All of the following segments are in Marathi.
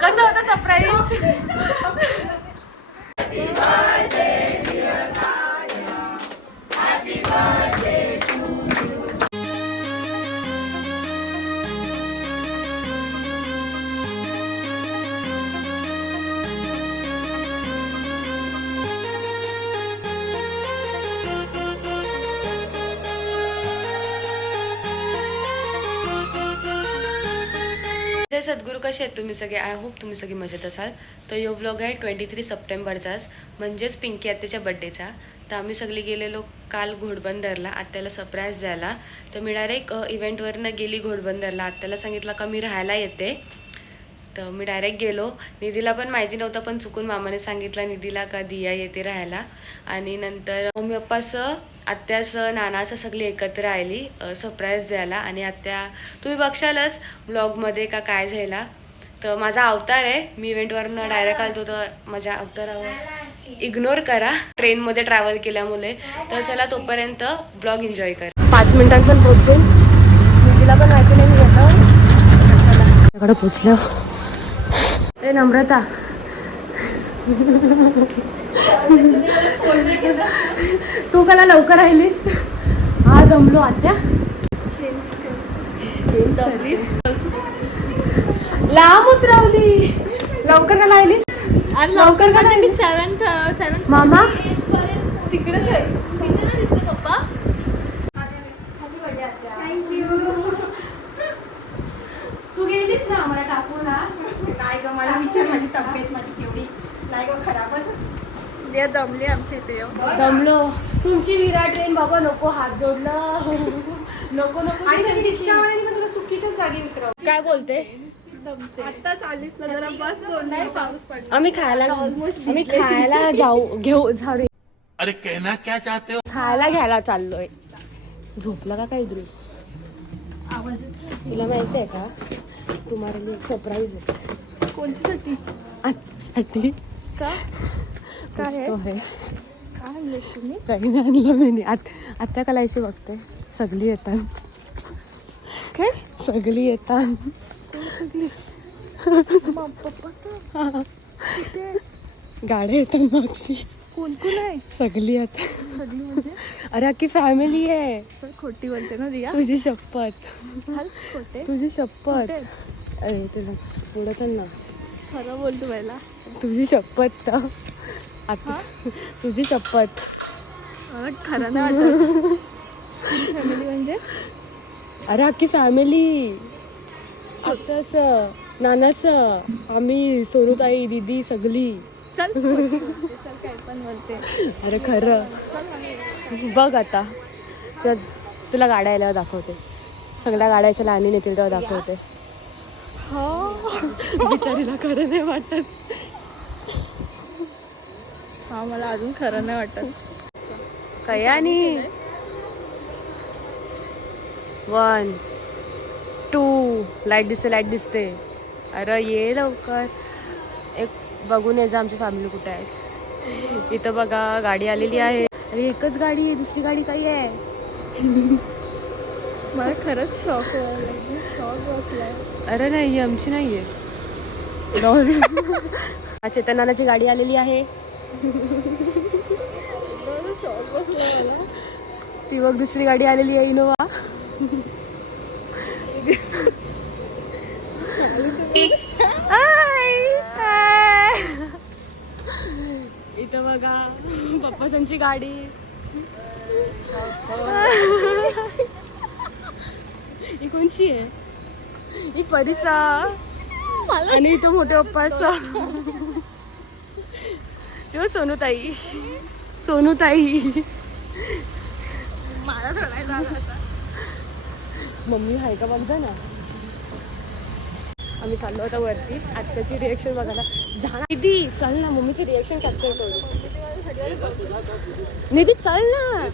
कसं होतं सरप्राईज कसे आहेत तुम्ही सगळे? आय होप तुम्ही सगळे मजेत असाल. तर यो व्लॉग आहे ट्वेंटी थ्री सप्टेंबरचाच. म्हणजेच पिंकी आत्याच्या बड्डेचा तर आम्ही सगळी गेलेलो काल घोडबंदरला आत्याला सरप्राईज द्यायला. तर मी डायरेक्ट इव्हेंटवरनं गेली घोडबंदरला. आत्याला सांगितलं का मी राहायला येते. तर मी डायरेक्ट गेलो. निधीला पण माहिती नव्हतं पण चुकून मामाने सांगितलं निधीला का दिया येते राहायला. आणि नंतर मम्मी पप्पासं आत्यासं नानाचं सगळी एकत्र आली सरप्राईज द्यायला. आणि आत्या तुम्ही बघशालच ब्लॉगमध्ये का काय झाला तर माझा अवतार आहे. मी इव्हेंटवरनं डायरेक्ट आलतो तर माझ्या अवतारावर इग्नोर करा. ट्रेनमध्ये ट्रॅव्हल केल्यामुळे. तर चला तोपर्यंत ब्लॉग एन्जॉय करा. पाच मिनिटांत पण पोहोचेल निधीला पण माहिती नाही मी येतो. चला. पोचलो. ए नम्रता. तू कला लवकर राहिलीस हा दमलो आत्या. चेंज करलीस लांब उतरवली लवकर का राहिलीस लवकर का नाही सेवन सेवन मामा? ना दिसते पप्पा. तू गेलीस ना आम्हाला टाकू ना नाही ग मला विचार माझी तब्येत माझी केवढी. नाही ग खराबच. दमली आमच्या इथे. दमलो. तुमची विराट ट्रेन बाबा नको हात जोडलं. नको नको. आणि रिक्षावाल्याने तुला चुकीच्याच जागी उतरव काय बोलते? आता चालीस ना जरा बस दोन नाही पाऊस पडला. आम्ही खायला आम्ही खायला जाऊ घेऊ जाऊ रे. अरे कहना क्या चाहते हो? खायला घ्यायला चाललोय. झोपला का काय इकडे तुला माहिती आहे का? तुम्हाला मी एक सरप्राईज आहे. कोणच्यासाठी आत्यासाठी का? काय आहे? तो आहे. काय तुम्ही काही नाही आणलं मी नाही. आत आत्या कलायची बघते. सगळी येतात. काय? सगळी येतात. पप्पा गाड्या येतात मागची. कोण कोण आहे? सगळी येतात सगळी म्हणजे? अरे अख्खी फॅमिली आहे. सर खोटी बोलते ना रिया तुझी शपथ. तुझी शपथ. अरे तुला पुढं तर ना. खरं बोलतो पहिला. तुझी शपथ. आता. तुझी शपथ. मला खरं वाटत. फॅमिली म्हणजे? अरे अख्खी फॅमिली आत्याच नानाच आम्ही सोनूताई दीदी सगळी. चल. अरे खरं. बघ आता. चल तुला गाड्या आल्यावर दाखवते. सगळ्या गाड्याच्या लाईनी येतील तेव्हा दाखवते. हा. बिचारीला खरं नाही वाटत. हा मला अजून खरं नाही वाटत. कयानी. वन. लाइट दिसते लाइट दिसते. अरे ये लवकर. एक बघून यायचं आमची फॅमिली कुठे आहे. इथं बघा गाडी आलेली आहे. अरे एकच गाडी आहे दुसरी गाडी काही आहे. मला खरंच शॉक शॉक अरे नाही ही आमची नाही आहे. चेतनानाची गाडी आलेली आहे. शॉक बसला मला. ती बघ दुसरी गाडी आलेली आहे इनोवा हाय हाय. इथं बघा पप्पासांची गाडी. ही कोणची आहे? ही परिसा. आणि इथं मोठे पप्पाचा तेव्हा सोनूताई. सोनूताई. मला. मम्मी आहे का बघ जा ना? आम्ही चाललो होता वरती. आत्ताची रिएक्शन बघायला. जा निधी चल ना मम्मीची रिएक्शन कॅप्चर करू. निधी चल ना.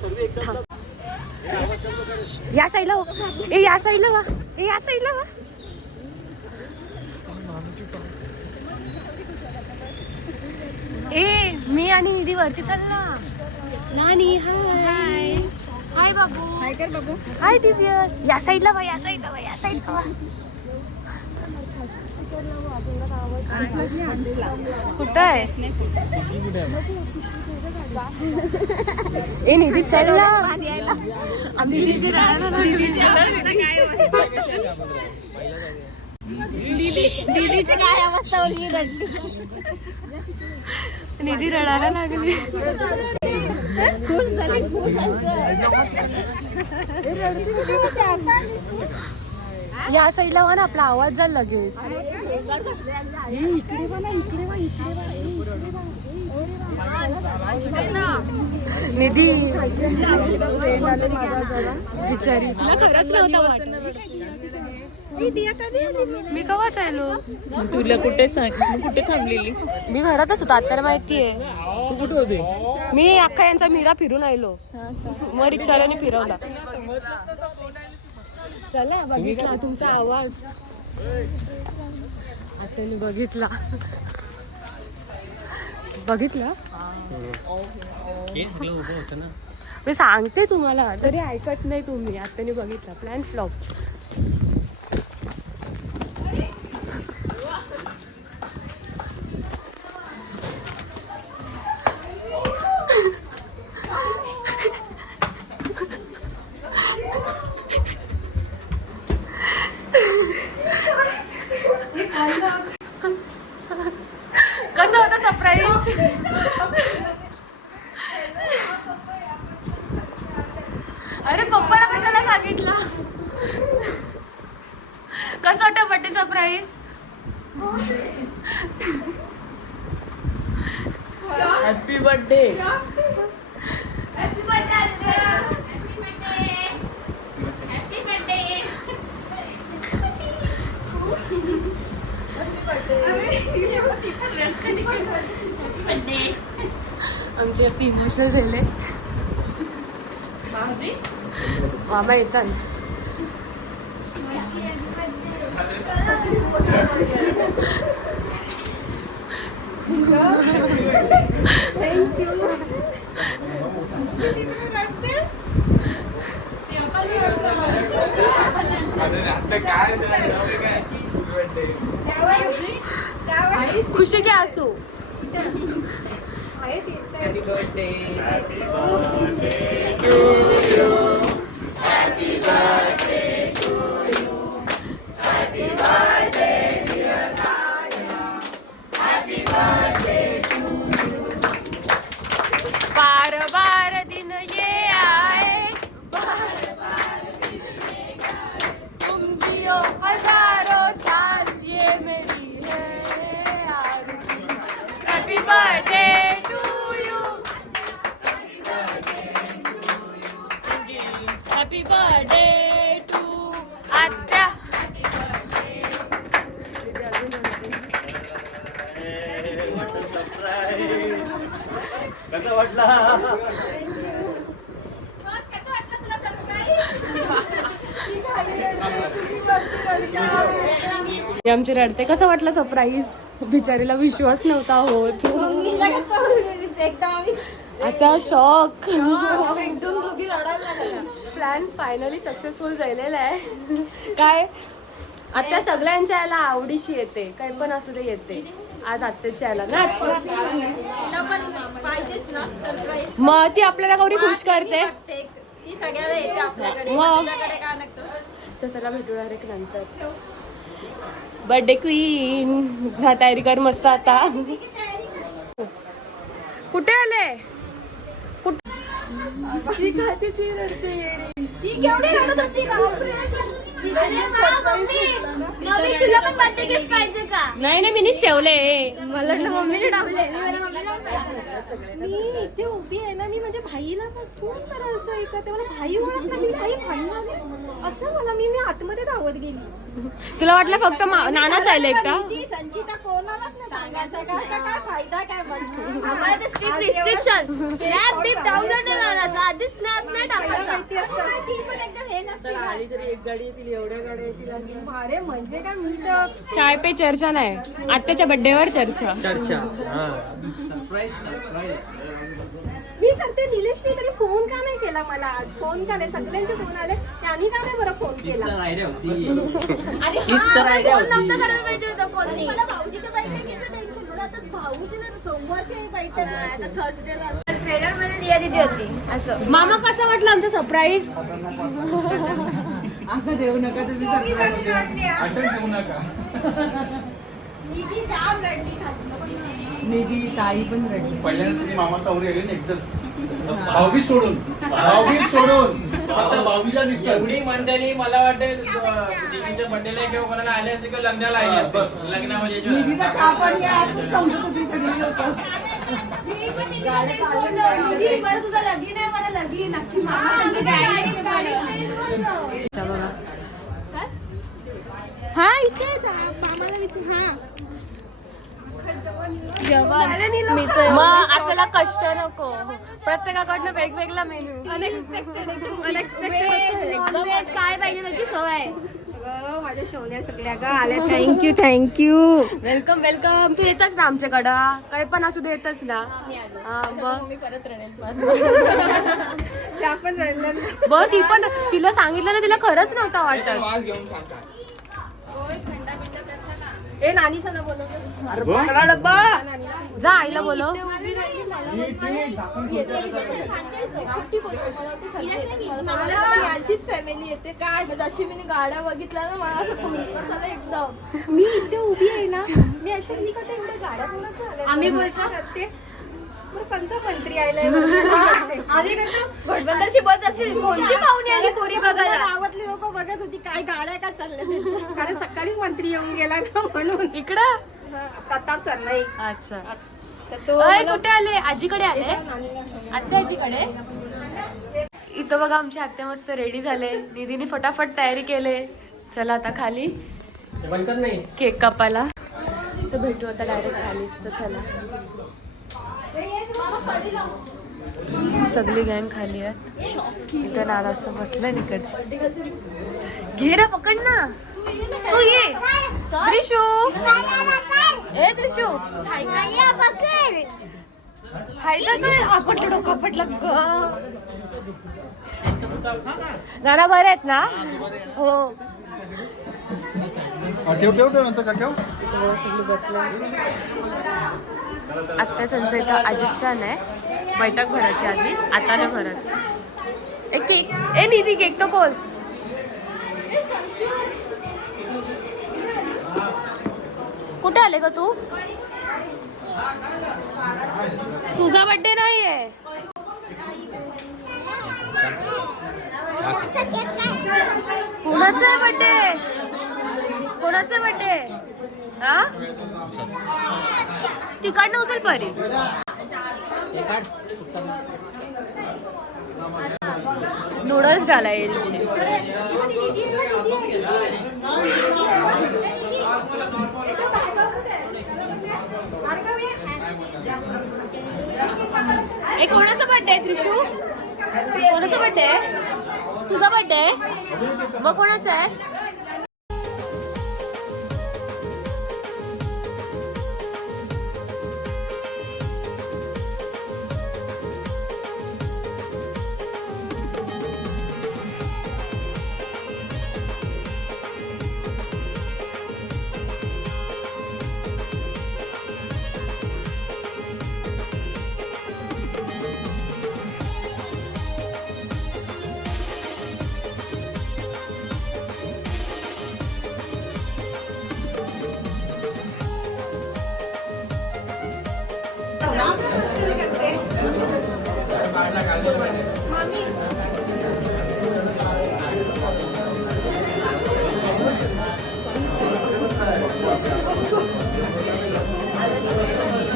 या साईडला हो. ए या साईडला वा. ए या साईडला वा. ए मी आणि निधी वरती चल ना. नानी हाय हाय बाबू. काय कर बाबू. हाय दिव्य. या साईडला वा या साईडला वा या साईडला वा. कुठं आहे? ए निधी चल ना दीदीची काय अवस्था होती रडली निधी रडायला लागली. या साईडला वा ना आपला आवाज झाला लगेच. निधी. बिचारी. तुला खरंच नव्हता वाटत. मी कवाच आलो तुला कुठे सांग कुठे थांबलेली? मी घरातच होतो आता माहितीये तू कुठे होते? मी अख्खा यांचा मीरा फिरून आलो मग रिक्षावाल्याने फिरवला. चला बघितला तुमचा आवाज. आता बघितला. बघितला? मी सांगते तुम्हाला तरी ऐकत नाही तुम्ही. आता बघितला प्लॅन फ्लॉप कसं होतं सरप्राईज अरे पप्पाला कशाला सांगितलं कसं वाटतं बड्डे सरप्राईज हॅपी बर्थडे आमचे अगदी इमोशनल झाले मामा येतात. खुशी क्या असू हैप्पी बर्थडे टू आत्या कसा वाटला? आमचे रडते. कसं वाटलं सरप्राईज बिचारीला विश्वास नव्हता होत. आता शॉक एकदम प्लॅन फायनली सक्सेसफुल झालेला आहे. काय? आता सगळ्यांच्या याला आवडीशी येते. काय पण असू दे येते. आज आत्याच्या याला ना? मग ती आपल्याला गौरी खुश करते. ती सगळ्याला येते आपल्याकडे. का नसतं तसला भेटू डायरेक्ट नंतर. बर्थडे क्वीन तयारी कर मस्त आता. कुठे आले? ती केवढी रडत होती बापरे. तिला मम्मी. तुला पण बर्थडे गिफ्ट पाहिजे का? नाही नाही मी ठेवले. मला वाटलं मम्मीने डावले मी माझ्या मम्मीला पण पाहिजे. मी इथे उभी आहे ना मी माझ्या भाईला असं ऐकत मला भाई ओळखला मी भाई भाई असं मला मी मी आतमध्ये धावत गेली. तुला वाटलं फक्त मा- नानाच आले एकटा ती संचिता कोणालाच नाही? सांगायचं काय काय काय फायदा काय म्हणतो आम्हाला ते strict restriction snap beep download नाही करायचं आधी स्नॅप नाही टाकायचा. ती पण एकदम हे नसते ना. आली तरी एक गाडी येतील एवढ्या गाड्या येतील अजून अरे म्हणजे काय मी तर चाय पे चर्चा नाही. आत्याच्या बर्थडेवर चर्चा. चर्चा. मी करते निलेशने तरी फोन का नाही केला मला आज? फोन का नाही? सगळ्यांचे फोन आले. त्यांनी का नाही बरं फोन केला? आणि हा फोन नव्हतं करायला पाहिजे होतं कोणी. मला भाऊजीच्या बैठकीचं टेन्शन मला आता भाऊजी जर सोमवारची बैठक आहे आता थर्सडेला ट्रेलरमध्ये दिया दिदी होती. असं. मामा कसं वाटलं आमचं सरप्राईज असं देऊ नका तुम्ही जाम रडली खाली. निधी ताई पण रडली. पहिल्यांदा मामा सावरी आले ना एकदम. भाऊबीज सोडून. भाऊबीज सोडून. आता भाऊबीला दिसतात एवढी मंडळी मला वाटेल दीदीच्या बर्थडेला किंवा कोणाला आले असते किंवा लग्नाला आले असते बस. लग्नामध्ये जे- निधीचा पाणी आहे असं समजत होती सगळी लोक हा इथेच मामाला विचार हा. मग आपल्याला कष्ट नको. प्रत्येकाकडनं वेगवेगळा मेनू अनएक्सपेक्टेड काय पाहिजे त्याची सवय. अगं, माझ्या शोन्या सगळ्या ग आल्या. Thank you thank you welcome welcome तू येतच ना आमच्याकडं? काही पण असू दे येतच ना. हा, बघ. त्या पण रडल्या बघ ती पण तिला सांगितलं ना तिला खरंच नव्हता वाटत. ए नानीचा ना बोलवतो जा आईला बोलव. यांचीच फॅमिली येते. काय जशी मी गाड्या बघितल्या ना मला असं भरपूर झालं एकदम. मी इथे उभी आहे ना मी अशी मी कधी एवढ्या गाड्या कोणाच्या? आम्ही बोलतो. करते बरं पंचा मंत्री आलाय बरं. आम्ही कसं घोडबंदरची बस असेल कोणची पाहुणे आली पोरी बघायला? गावातली लोक बघत होती काय गाड्या का चालल्या. कारण सकाळीच मंत्री येऊन गेला ना म्हणून. इकडं? प्रताप सर नाही. अच्छा. तो कुठे आले? आजीकडे आले? आत्या आजीकडे इथं बघा आमचे आत्या मस्त रेडी झाले. निधीने फटाफट तयारी केले. चला आता खाली. केक कापायला. तर भेटू आता डायरेक्ट खालीच तर चला. सगळी गँग खाली आहे इथं नाना असं बसलंय निकडची घे ना पकड ना. तू ये. त्रिशू. ए त्रिशू. हाय हाय तर आपटलं डोकं आपटलं नाना बरे आहेत ना? हो. ठेव ठेव ठेव नंतर का ठेव. बसलं. आत्ता संच इथं अधिष्ठान आहे. बैठक भरायची आधी. आता नाही भरत. ए केक. ए निधी केक तो कोण कुठे आले ग तू? तुझा बर्थडे नाहीये. कोणाचा आहे बर्थडे कोणाचा बर्थडे हा? तिकडनं उचल परी. नूडल्स डाला येईलचे कोणाचा बर्थडे आहे त्रिशू? कोणाचा बर्थडे आहे? तुझा बर्थडे आहे मग कोणाचा आहे?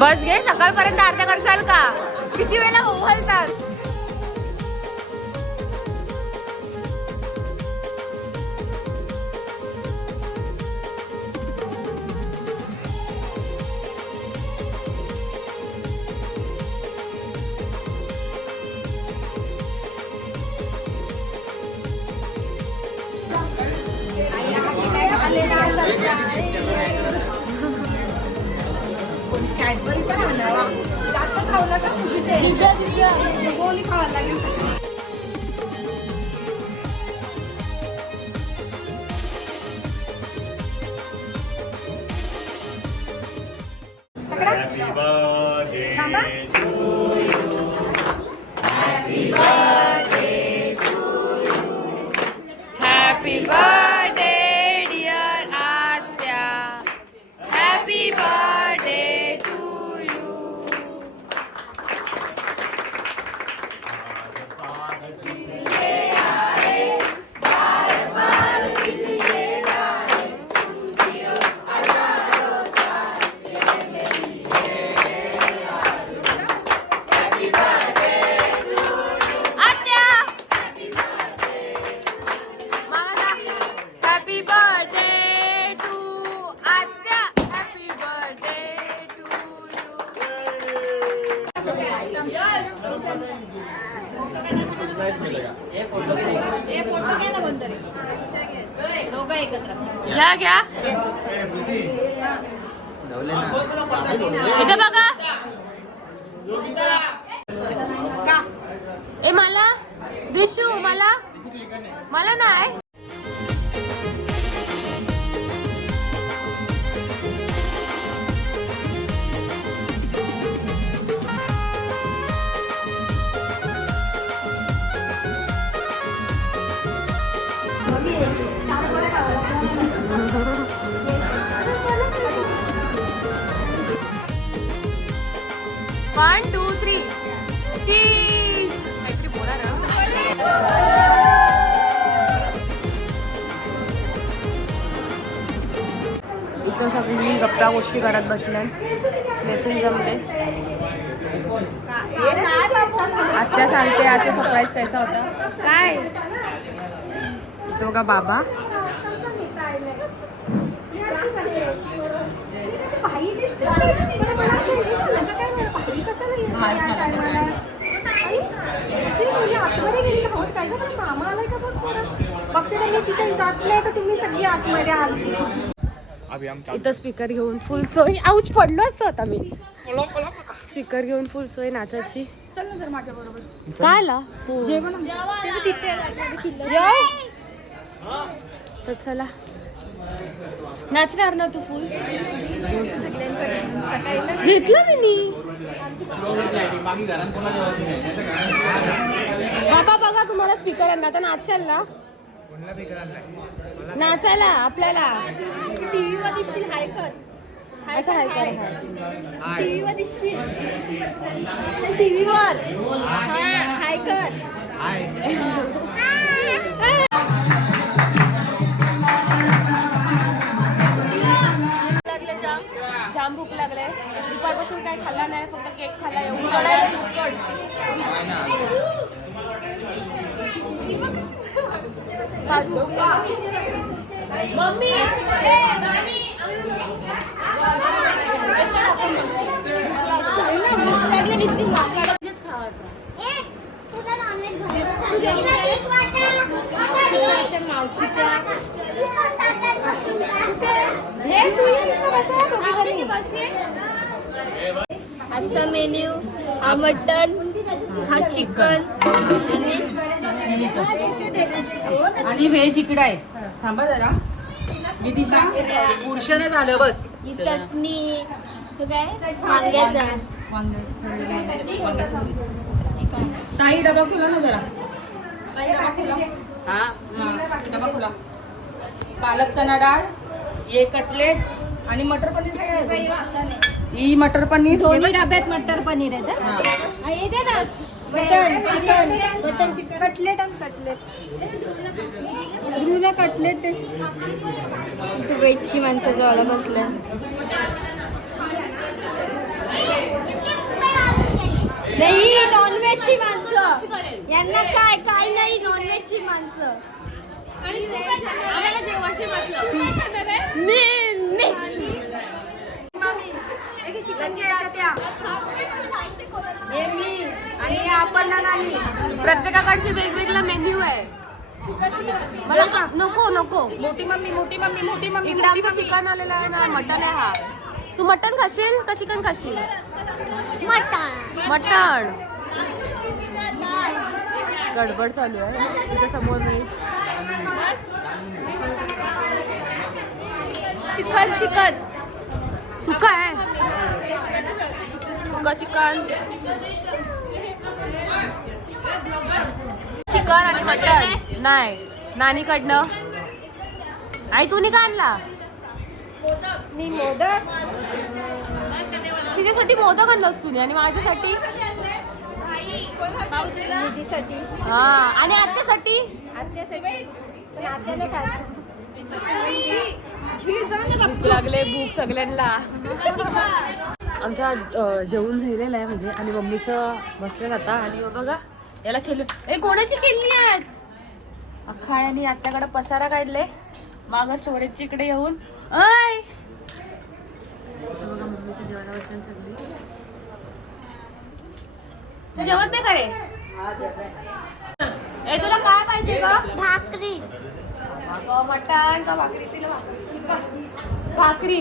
बस घे सकाळपर्यंत अर्ध्या करशाल का? किती वेळा उभलतात कॅडबरी तर आणावा जास्त खावला का खुशीचे गोली खावायला लागेल थांबा happy one two three cheese काहीतरी बोला ना. इथं सगळी गप्पा गोष्टी करत बसल्या. मैफिल जमले. आत्या सांगते आजचा सरप्राईज कैसा होता? काय? इथं बघा बाबा बाई दिसते बरं, मला असं हे झालं का काय बरं, बाई कशाला येत नाही या टायमाला? आई, ती मुली आतमध्ये गेली का? भाऊ, काय गं, पण मामा आलाय का बघ बरं? बघते तर मी तिथे जात नाही तर तुम्ही सगळी आतमध्ये आली इथं स्पीकर घेऊन फुल सोय. आऊच पडलो असतो आता मी. स्पीकर घेऊन फुल सोय नाचायची चल ना जर माझ्या बरोबर काय आला जेवण तर चला. नाचणार ना तू फुल घेतलं मी नी बाकी घरात कोणाच्या बाबा बघा तुम्हाला स्पीकर आणला तर नाचाल ना? नाचायला आपल्याला. टीव्ही वर दिसशील हाय कर. असं आहे का टीव्ही वर दिसशील. टीव्ही वर हाय कर. आजचा मेन्यू हा मटन हा चिकन आणि व्हेज इकडे आहे. थांबा जरा. ही दिशा? पुरुषाने झालं बस. ही चटणी तो काय? वांग्याचा. ताई डबा खुला ना जरा. ताई डबा खुला. हा? हा, डबा खुला. पालक चना डाळ ये कटलेट आणि मटर पनीर काय? ही मटर पनीर. दोन्ही डब्यात मटर पनीर आहे तर? हा. हा, येते ना. Mutton chicken. Mutton chicken. Cutlet आणि कटलेट. ध्रुवला कटलेट. इथं वेजची माणसं जेवायला बसल्या नाही नॉनव्हेजची माणसं. यांना काय काय नाही नॉनव्हेजची माणसं. मी प्रत्येकाकडचे वेगवेगळा मेन्यू आहे. मला का नको नको. मोठी मम्मी मोठी मम्मी मोठी मम्मी इकडे आमचं चिकन आलेलं आहे ना मटन आहे हा. तू मटन खाशील का चिकन खाशील? मटण. मटण. गडबड चालू आहे. तिच्या समोर मी चिकन चिकन. सुका आहे. सुका चिकन. चिकन आणि मटण. नाही नानीकडनं. आई तू का आणला. मी मोदक. तिच्यासाठी मोदक आणलास तुम्ही आणि माझ्यासाठी. निधीसाठी. हा आणि आत्यासाठी? भूक लागले भूक सगळ्यांना. आमच्या जेवण झालेलं आहे म्हणजे. आणि मम्मीचं बसलेलं आता. आणि बघा याला केलं ए कोणाची केली आहेत अख्खा आणि आत्याकडे पसारा काढले. माग स्टोरेजची इकडे येऊन. इथं बघा मम्मीचं बसल्या सगळी. तू जेवत नाही का रे? ए तुला काय पाहिजे का भाकरी. मटण का भाकरी? तिला भाकरी. भाकरी.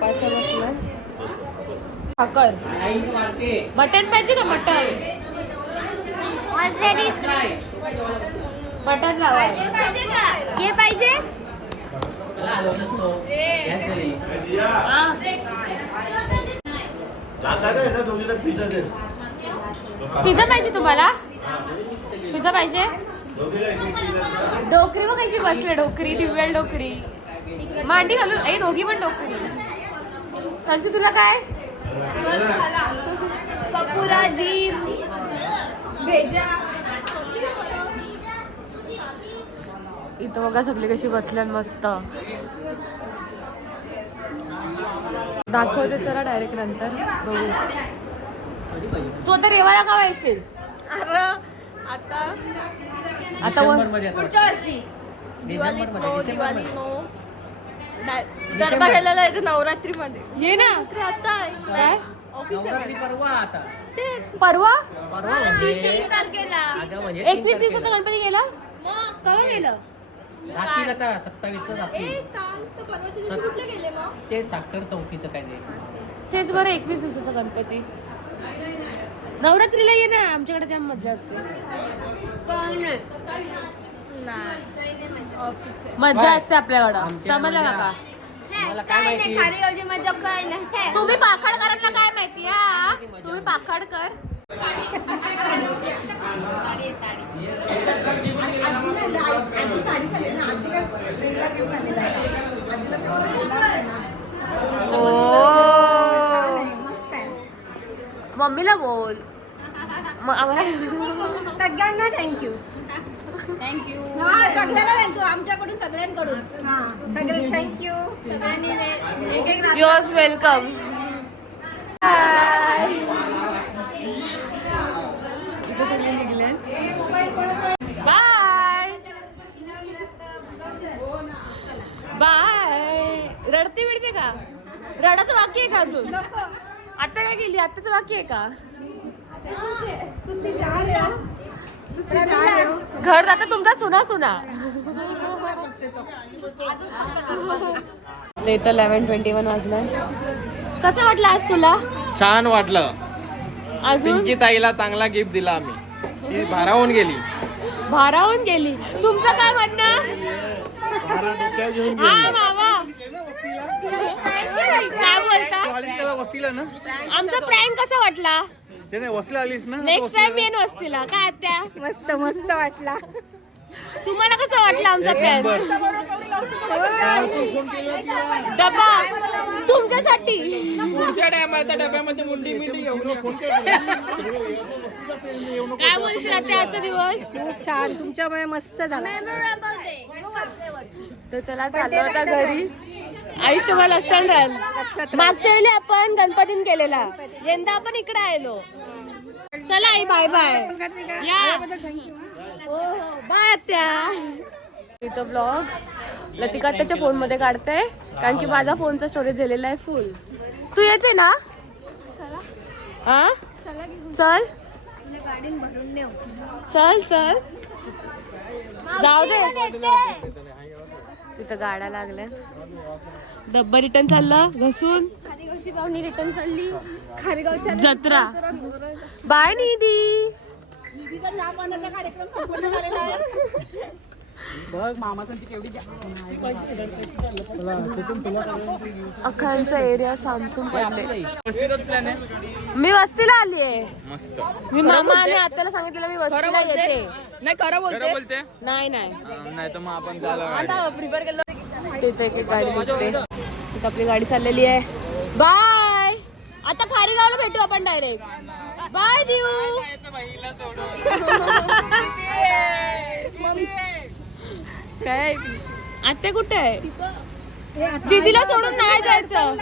बसलं भाकर. मटण पाहिजे का मटण? ऑलरेडी हे पाहिजे हा. पिझ्झा पाहिजे तुम्हाला? पिझ्झा पाहिजे? डोकरी बघ कशी बसले डोकरी दिव्याल डोकरी. मांडी घालून ए दोघी पण डोकरी. सांगू तुला काय? कपुरा जीप भेजा इथं बघा सगळे कशी बसल्या मस्त. दाखवते चला डायरेक्ट नंतर. बघू. तू आता रेवाला का अरे आता आता पुढच्या वर्षी. Diwali no Diwali no. Garba खेळायला जायचं नवरात्री मध्ये ये ना. आता परवा तीन तारखेला. एकवीस दिवसाचा गणपती गेला? मग केव्हा गेलं? रात्रीला सत्तावीसला रात्री मग? ते साखर चौकीचं काय ते. तेच बरं एकवीस दिवसाचा गणपती. नवरात्रीला ये ना आमच्याकडे जाम मजा असते. मजा असते आपल्याकडं. आमच्या समजलं मजा. का मला काय माहिती? खाली मजा काय नाही. तुम्ही पाखाडकरांना काय माहिती हा? तुम्ही पाखाडकर आजीला आजी साडी चालेल ना आजी काय वेगळा घेऊन आलेला आहे आजीला ते बोलणार नाही ना छान आहे, मस्त आहे मम्मीला बोल. मग आम्हाला सगळ्यांना थँक्यू थँक्यू सगळ्यांना थँक्यू आमच्याकडून सगळ्यांकडून. सगळे थँक्यू सगळ्यांनी युअर्स वेलकम बाय बाय रडते बिडते का? रडाचं बाकी आहे का अजून? आता काय गेली आताच बाकी आहे का? घर जाता तुमचा सुना सुना. ते तर लेवन ट्वेंटी वन वाजलं कसं वाटलं आज तुला? छान वाटलं. अजून? पिंकी ताईला चांगला गिफ्ट दिला आम्ही. ती भारावून गेली. भारावून गेली. तुमचं काय म्हणणं? हा मामा. काय बोलता? आलीस त्याला वस्तीला ना. आमचा प्रँक कसा वाटला? ते नाही वस्तीला आलीस ना नेक्स्ट टाइम येईन वस्तीला. काय त्या मस्त मस्त वाटला. तुम्हाला कसं वाटलं आमचा प्रँक डबा. तुमच्यासाठी. पुढच्या टायमाच्या डब्यामध्ये मुंडी मिंडी घेऊन ये. काय बोलशील आता आजचा दिवस? खूप छान. तुमच्यामुळे मस्त झाला. तर चला चाललो आता घरी. आयुष्यभर लक्षात राहील. मागच्या वेळी आपण गणपतीन केलेला. यंदा आपण इकडे आलो चला आई बाय बाय या. बाय आत्या. इथं ब्लॉग लतिका आत्याच्या फोनमध्ये काढते कारण की माझा फोनचा स्टोरेज झालेला आहे फुल तू येते ना? हा चल. चल चल. जाऊ दे. तिथं गाड्या लागल्या डब्बा रिटर्न चालला घसून? पाहुणी रिटर्न चालली. खारेगावच्या जत्रा. बाय निधी. निधीचा चहा पाण्याचा कार्यक्रम संपन्न झालेला आहे. अखांचा एरिया सामसूम पडले मी वस्तीला आली आहे? मी मामा आणि आत्याला सांगितलं मी वस्तीला येते. नाही खरं बोलते? बोलते नाही नाही. नाही तर मग आपण झालं आता प्रिपेअर केलं. तिथे एक एक गाडी भेटते इथं आपली गाडी चाललेली आहे. बाय! आता खारीगावला भेटू आपण डायरेक्ट बाय देऊ काय? आत्या कुठे आहे? दीदीला सोडून नाही जायचं.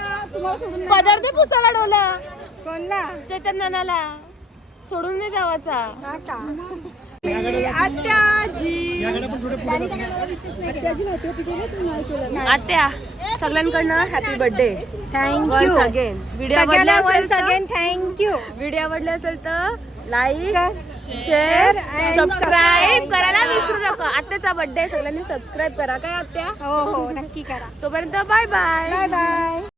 पदर दे पुसाला डोला. कोणला? सोडून नाही जावाचा. आत्या सगळ्यांकडनं happy birthday thank you again video आवडला असेल अगेन थँक्यू व्हिडिओ आवडले असेल तर लाईक शेअर सबस्क्राईब करायला विसरू नका. आत्याचा बर्थडे सगळ्यांनी सबस्क्राईब करा काय आत्या? हो हो नक्की करा. तोपर्यंत बाय बाय बाय बाय